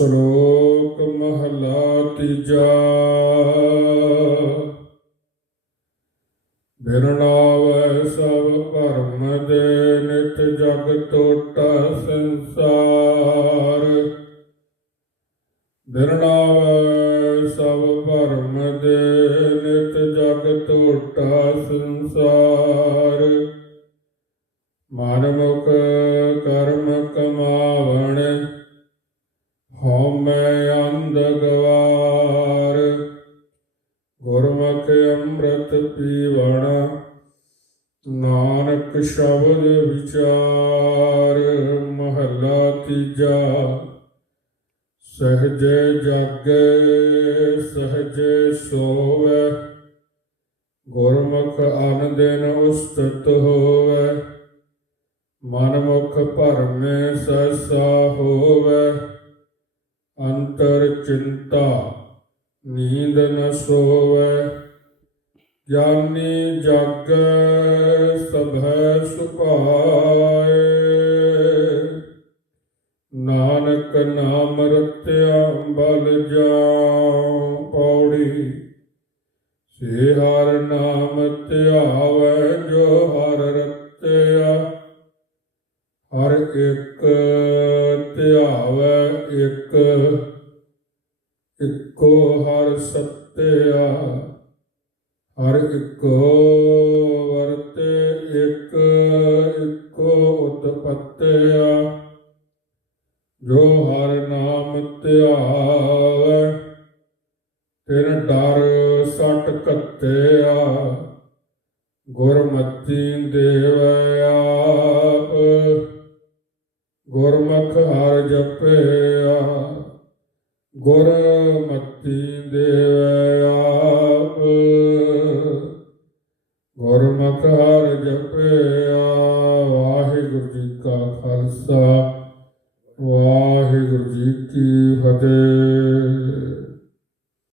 ਸ਼ਲੋਕ ਮਹਲਾ ਤੀਜਾ। ਬਿਰਣਾਵੈ ਸਭ ਭਰਮ ਦੇ ਨਿਤ ਜਗ ਟੋਟਾ ਸੰਸਾਰ। ਬਿਰਣਾਵੈ ਸਭ ਭਰਮ ਦੇ ਨਿਤ ਜਗ ਟੋਟਾ ਸੰਸਾਰ। ਮਨ ਮੁਖ ਕਰਮ ਕਮਾਵਣ ਹਉਮੈ ਅੰਧ ਗਵਾਰ ਗੁਰਮੁਖ ਅੰਮ੍ਰਿਤ ਪੀਵਣ, ਨਾਨਕ ਸ਼ਬਦ ਵਿਚਾਰ। ਮਹੱਲਾ ਤੀਜਾ, ਸਹਜੇ ਜਾਗੇ, ਸਹਜੇ ਸੋਵੈ। ਗੁਰਮੁਖ ਅਨ ਦਿਨ ਉਸਤਤ ਹੋਵੈ। ਮਨ ਮੁਖ ਭਰਮੇ ਸਸਾ ਹੋਵੈ। ਅੰਤਰ ਚਿੰਤਾ, ਨੀਂਦ ਨ ਸੋਵੈ, ਗਿਆਨੀ ਜਾਗੈ, ਸਭੈ ਸੁਭਾਏ। ਨਾਨਕ ਨਾਮ ਰਤਿਆ ਬਲ ਜਾਉ ਪੌੜੀ, ਸੇ ਹਰ ਨਾਮ ਧਿਆਵੈ ਜੋ ਹਰ ਰਤਿਆ। ਹਰ ਇੱਕ ਧਿਆਵੈ ਇੱਕ, ਇੱਕੋ ਹਰ ਸਤਿਆ। ਹਰ ਇੱਕੋ ਵਰਤੇ ਇੱਕ, ਇੱਕੋ ਉਤਪਤਿਆ। ਜੋ ਹਰ ਨਾਮ ਧਿਆਵੈ, ਤਿਨ ਡਰ ਸਟ ਕੱਤਿਆ। ਗੁਰਮਤੀ ਦੇਵੈ ਆਪ। ਗੁਰਮੁਖ ਹਰ ਜਪਿਆ, ਗੁਰਮਤੀ ਦੇਵੈ ਆਪ। ਗੁਰਮੁਖ ਹਰ ਜਪਿਆ, ਵਾਹਿਗੁਰੂ ਜੀ ਕਾ ਖਾਲਸਾ, ਵਾਹਿਗੁਰੂ ਜੀ ਕੀ ਫਤਿਹ।